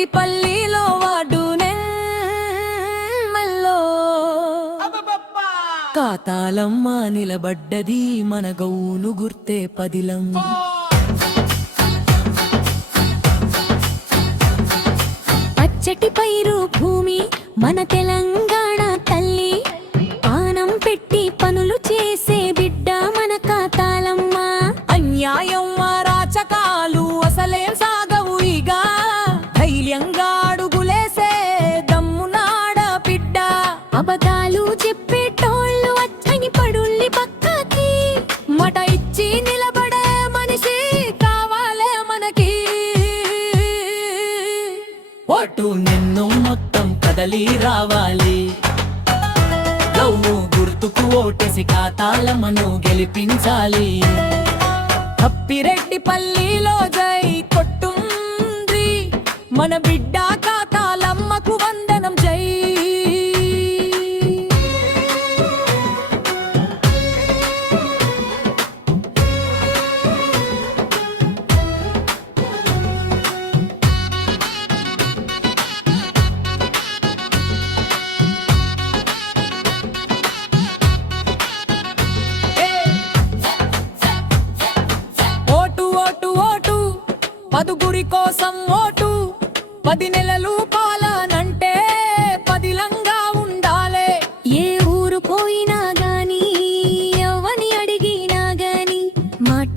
అప్పిరెడ్డిపల్లిలో వాడునే మల్లో కాతాలమ్మ నిలబడ్డది మన గౌను గుర్తే పదిలం పచ్చటి పైరు భూమి మన తెలంగాణ తల్లి ఆనం పెట్టి పనులు చేసే బిడ్డ మన కాతాలమ్మ అన్యాయం రాచకాలు అసలేం సాగవు ఇక ధైర్యంగా అడుగులేసే దమ్మునాడ బిడ్డ అబద్ధాలు చెప్పేటోళ్ళు అచ్చని పడుల్లి పక్కకి మట ఇచ్చి నిలబడే మనిషి కావాలే మనకి ఓటు నిన్ను మొత్తం కదలి రావాలి గౌను గుర్తుకు ఓటేసి కాతాలమ్మను గెలిపించాలి అప్పిరెడ్డిపల్లిలో జై కొట్టుంద్రి మన బిడ్డ కాతాలమ్మకు వందనం జై పదుగురి కోసం ఓటు 10 నెలలు పాలనంటే పదిలంగా ఉండాలే ఏ ఊరు పోయినా గాని ఎవని అడిగినా గాని మాట